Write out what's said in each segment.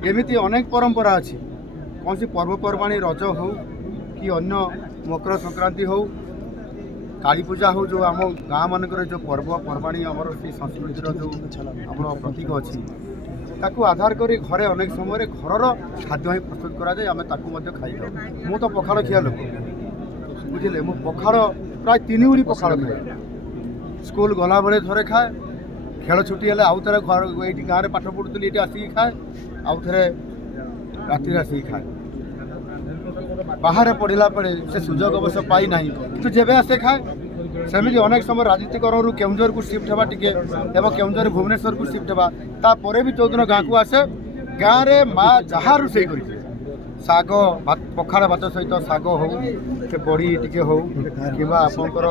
एमती अनेक परंपरा अच्छी कौन सी पर्वपर्वाणी रज हो कि अन्य मकर संक्रांति हो काली पूजा हो जो आम गाँ मानकर जो पर्वपर्वाणी आमर से संस्कृतिर जो आम प्रतीक अच्छी ताकू आधार कर घरे अनेक समय घर खाद्य ही प्रस्तुत कराए आम खाई मु तो पखाड़ खिया लोक बुझे मु पखाड़ प्राय 3 उड़ी पखाड़ खाए स्कूल गला बेले थे खाए खेल छुट्टी है आउ थे घर ये गाँव में पाठ पढ़ुली ये आसिक खाए आउ थे राति आसिक खाए बाहर पढ़ला पड़े से सुजोग अवश्य पाई ना तो जब आसे खाए सेमती अनेक समय राजनीतिकरण केउंझर को शिफ्ट होगा टिके एवं केउंझर भुवनेश्वर को शिफ्ट होगा तापर भी चौदिन गाँव को आसे गाँव में माँ जहाँ रोषे कर शाग पखाड़ भात सहित शाग हो से बड़ी टिके हो कि आपंकर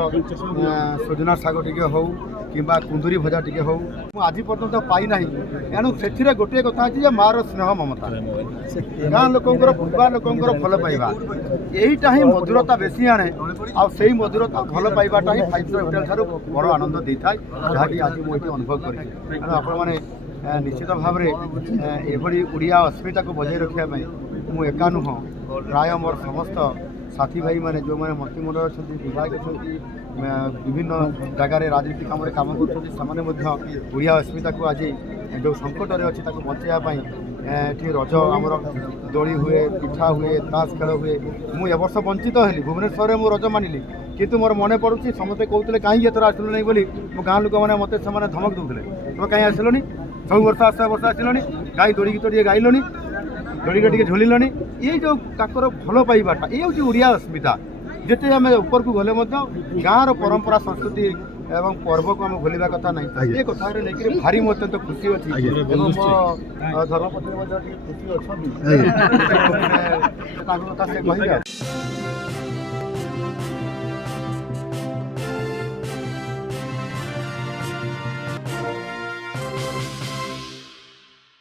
सजना शाग टिके हो कि कुंदुरी भजा टिके हो आज पर्यटन पाई ना एणु से गोटे कथा अच्छी माँ स्नेह ममता गाँ लोकंर बुढ़ा लोकंर भल पाइबा यहीटा ही मधुरता बेसी आने आई मधुरता भल पाइबाटा ही 5 स्टार होटेल ठार बड़ आनंद दे थाए जहाँकि आज मुझे अनुभव करें निश्चित भाव में एभली उड़िया अस्मिता को बजाय रखापी मु एका नुह प्राय मोर समस्त साथी भाई मैंने जो मैंने मंत्रिमंडल अच्छा विधायक अच्छा विभिन्न जगार राजनीति काम करिया अस्मिता को आज जो संकट में अच्छी बचाई ये रज आमर दोली हुए पिठा हुए ताश खेल हुए मुझे वर्ष वंचित हली भुवनेश्वर में रज मानिली किंतु मोर मन पड़ुची समस्ते कहते कहीं एथर आसलु नहीं बोली मो गाँ लोक मैंने मत से धमक दूसरे तुम कहीं आसलनि सब वर्ष वर्ष आसलनि गाई दौड़ी गीत टे गाइलनि दौड़ी टे झुलिलनि ये जो ताकर भल पाइबाटा ये हूँ ओडिया अस्मिता जिते आम ऊपर को गले गाँव परंपरा संस्कृति एवं पर्व को आम भूलवा कथा ना ये कथा लेकिन भारी मो अत्यंत खुशी अच्छी धर्मपत्नी खुशी अच्छा कथा से कह